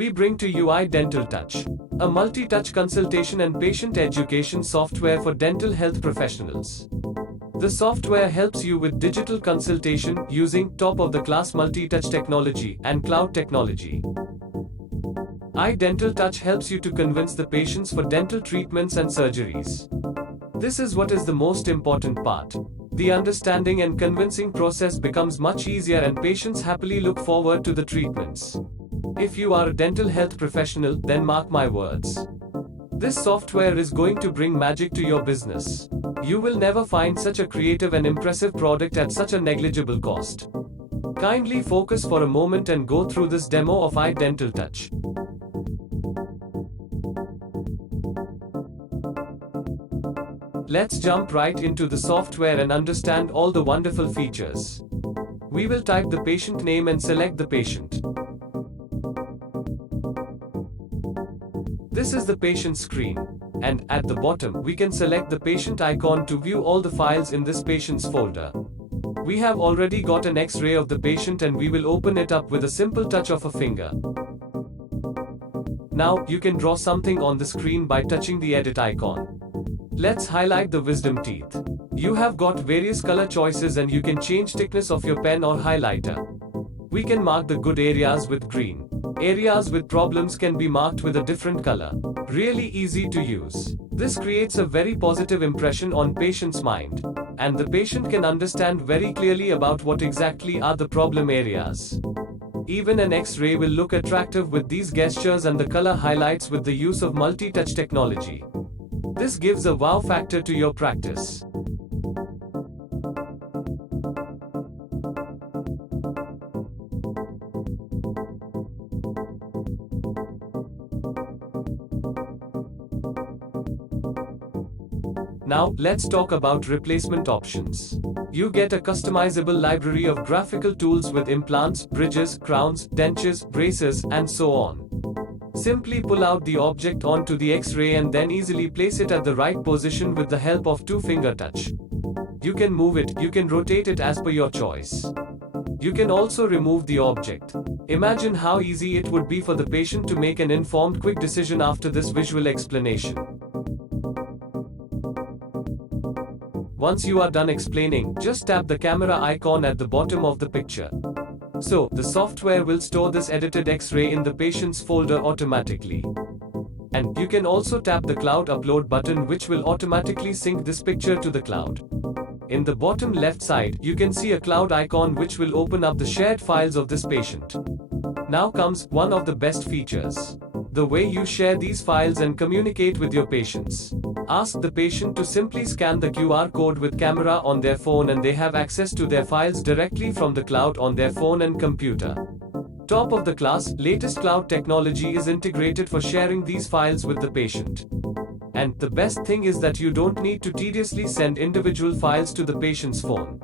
we bring to you iDentalTouch, a multi-touch consultation and patient education software for dental health professionals. The software helps you with digital consultation using top-of-the-class multi-touch technology and cloud technology. iDentalTouch helps you to convince the patients for dental treatments and surgeries. This is what is the most important part. The understanding and convincing process becomes much easier and patients happily look forward to the treatments. If you are a dental health professional, then mark my words. This software is going to bring magic to your business. You will never find such a creative and impressive product at such a negligible cost. Kindly focus for a moment and go through this demo of iDentalTouch. Let's jump right into the software and understand all the wonderful features. We will type the patient name and select the patient. This is the patient screen, and at the bottom we can select the patient icon to view all the files in this patient's folder. We have already got an X-ray of the patient and we will open it up with a simple touch of a finger. Now, you can draw something on the screen by touching the edit icon. Let's highlight the wisdom teeth. You have got various color choices and you can change thickness of your pen or highlighter. We can mark the good areas with green. Areas with problems can be marked with a different color. Really easy to use. This creates a very positive impression on patient's mind, and the patient can understand very clearly about what exactly are the problem areas. Even an X-ray will look attractive with these gestures and the color highlights with the use of multi-touch technology. This gives a wow factor to your practice. Now, let's talk about replacement options. You get a customizable library of graphical tools with implants, bridges, crowns, dentures, braces, and so on. Simply pull out the object onto the X-ray and then easily place it at the right position with the help of two-finger touch. You can move it, you can rotate it as per your choice. You can also remove the object. Imagine how easy it would be for the patient to make an informed, quick decision after this visual explanation. Once you are done explaining, just tap the camera icon at the bottom of the picture. So, the software will store this edited X-ray in the patient's folder automatically. And you can also tap the cloud upload button which will automatically sync this picture to the cloud. In the bottom left side, you can see a cloud icon which will open up the shared files of this patient. Now comes one of the best features. The way you share these files and communicate with your patients. Ask the patient to simply scan the QR code with camera on their phone and they have access to their files directly from the cloud on their phone and computer. Top of the class, latest cloud technology is integrated for sharing these files with the patient. And the best thing is that you don't need to tediously send individual files to the patient's phone.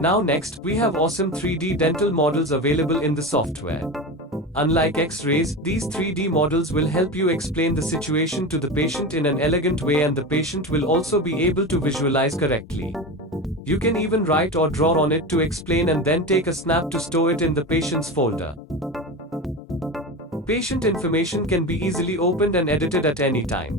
Now next, we have awesome 3D dental models available in the software. Unlike X-rays, these 3D models will help you explain the situation to the patient in an elegant way and the patient will also be able to visualize correctly. You can even write or draw on it to explain and then take a snap to store it in the patient's folder. Patient information can be easily opened and edited at any time.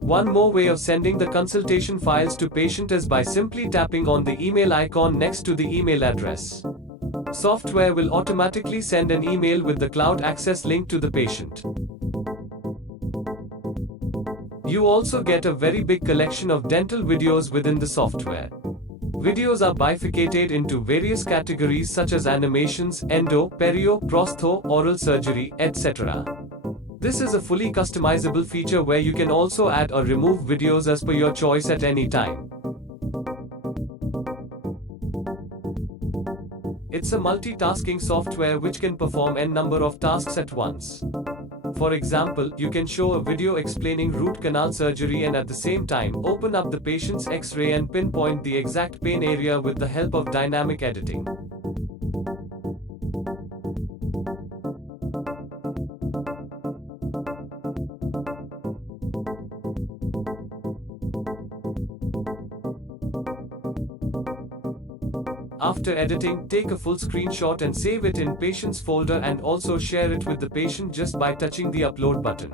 One more way of sending the consultation files to patient is by simply tapping on the email icon next to the email address. Software will automatically send an email with the cloud access link to the patient. You also get a very big collection of dental videos within the software. Videos are bifurcated into various categories such as animations, endo, perio, prostho, oral surgery, etc. This is a fully customizable feature where you can also add or remove videos as per your choice at any time. It's a multitasking software which can perform n number of tasks at once. For example, you can show a video explaining root canal surgery and at the same time open up the patient's X-ray and pinpoint the exact pain area with the help of dynamic editing. After editing, take a full screenshot and save it in Patients folder, and also share it with the patient just by touching the upload button.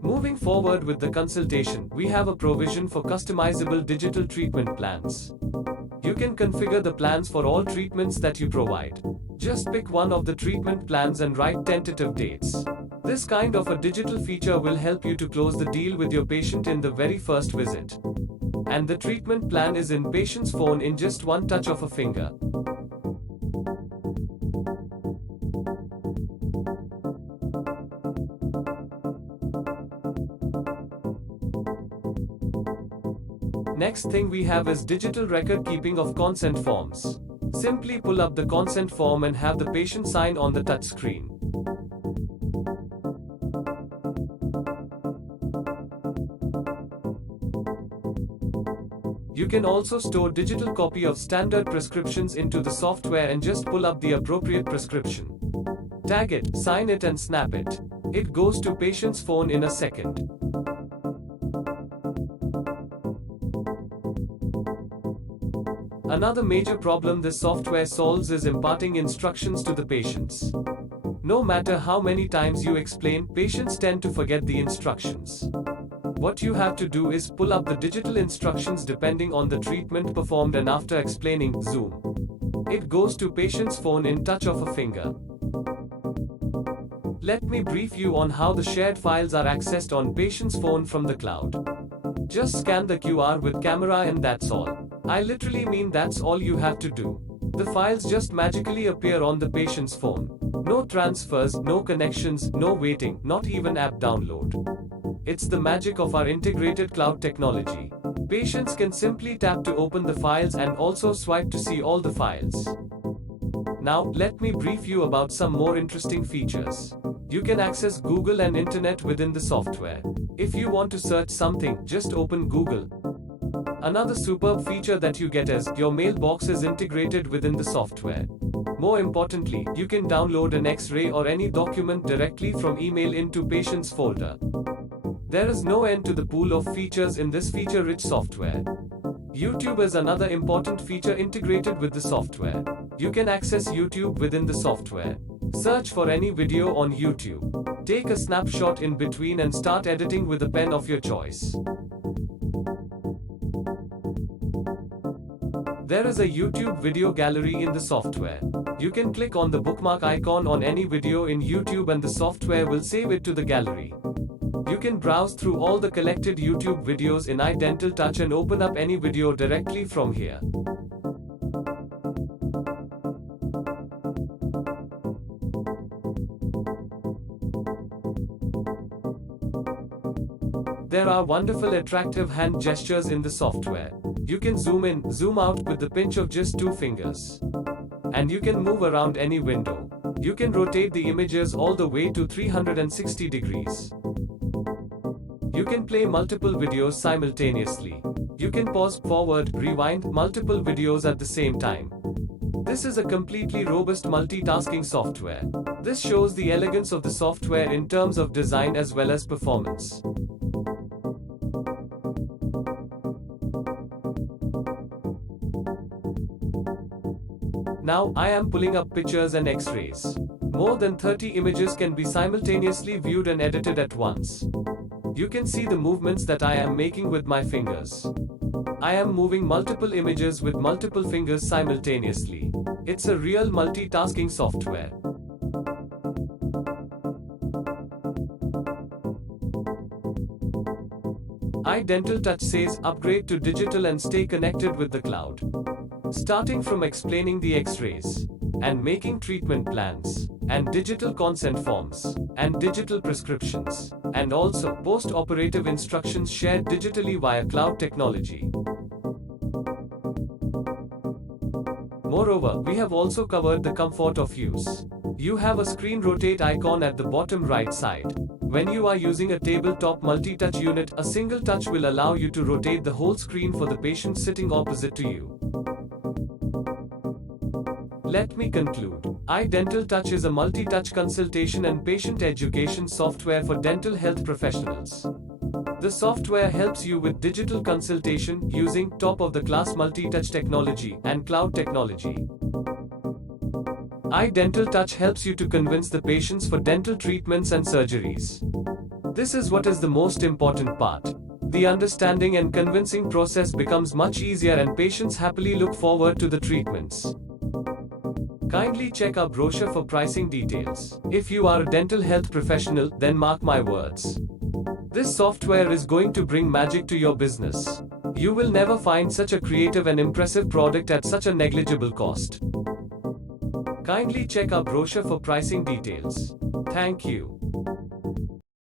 Moving forward with the consultation, we have a provision for customizable digital treatment plans. You can configure the plans for all treatments that you provide. Just pick one of the treatment plans and write tentative dates. This kind of a digital feature will help you to close the deal with your patient in the very first visit. And the treatment plan is in patient's phone in just one touch of a finger. Next thing we have is digital record keeping of consent forms. Simply pull up the consent form and have the patient sign on the touch screen. You can also store digital copy of standard prescriptions into the software and just pull up the appropriate prescription. Tag it, sign it and snap it. It goes to patient's phone in a second. Another major problem this software solves is imparting instructions to the patients. No matter how many times you explain, patients tend to forget the instructions. What you have to do is pull up the digital instructions depending on the treatment performed, and after explaining, zoom. It goes to patient's phone in touch of a finger. Let me brief you on how the shared files are accessed on patient's phone from the cloud. Just scan the QR with camera and that's all. I literally mean that's all you have to do. The files just magically appear on the patient's phone. No transfers, no connections, no waiting, not even app download. It's the magic of our integrated cloud technology. Patients can simply tap to open the files and also swipe to see all the files. Now, let me brief you about some more interesting features. You can access Google and Internet within the software. If you want to search something, just open Google. Another superb feature that you get is your mailbox is integrated within the software. More importantly, you can download an X-ray or any document directly from email into patient's folder. There is no end to the pool of features in this feature-rich software. YouTube is another important feature integrated with the software. You can access YouTube within the software. Search for any video on YouTube. Take a snapshot in between and start editing with a pen of your choice. There is a YouTube video gallery in the software. You can click on the bookmark icon on any video in YouTube and the software will save it to the gallery. You can browse through all the collected YouTube videos in iDentalTouch and open up any video directly from here. There are wonderful attractive hand gestures in the software. You can zoom in, zoom out with the pinch of just 2 fingers. And you can move around any window. You can rotate the images all the way to 360 degrees. You can play multiple videos simultaneously. You can pause, forward, rewind multiple videos at the same time. This is a completely robust multitasking software. This shows the elegance of the software in terms of design as well as performance. Now, I am pulling up pictures and X-rays. More than 30 images can be simultaneously viewed and edited at once. You can see the movements that I am making with my fingers. I am moving multiple images with multiple fingers simultaneously. It's a real multitasking software. iDentalTouch says, upgrade to digital and stay connected with the cloud. Starting from explaining the X-rays, and making treatment plans, and digital consent forms, and digital prescriptions, and also post-operative instructions shared digitally via cloud technology. Moreover, we have also covered the comfort of use. You have a screen rotate icon at the bottom right side. When you are using a tabletop multi-touch unit, a single touch will allow you to rotate the whole screen for the patient sitting opposite to you. Let me conclude. iDentalTouch is a multi-touch consultation and patient education software for dental health professionals. The software helps you with digital consultation using top-of-the-class multi-touch technology and cloud technology. iDentalTouch helps you to convince the patients for dental treatments and surgeries. This is what is the most important part. The understanding and convincing process becomes much easier and patients happily look forward to the treatments. Kindly check our brochure for pricing details. If you are a dental health professional, then mark my words. This software is going to bring magic to your business. You will never find such a creative and impressive product at such a negligible cost. Kindly check our brochure for pricing details. Thank you.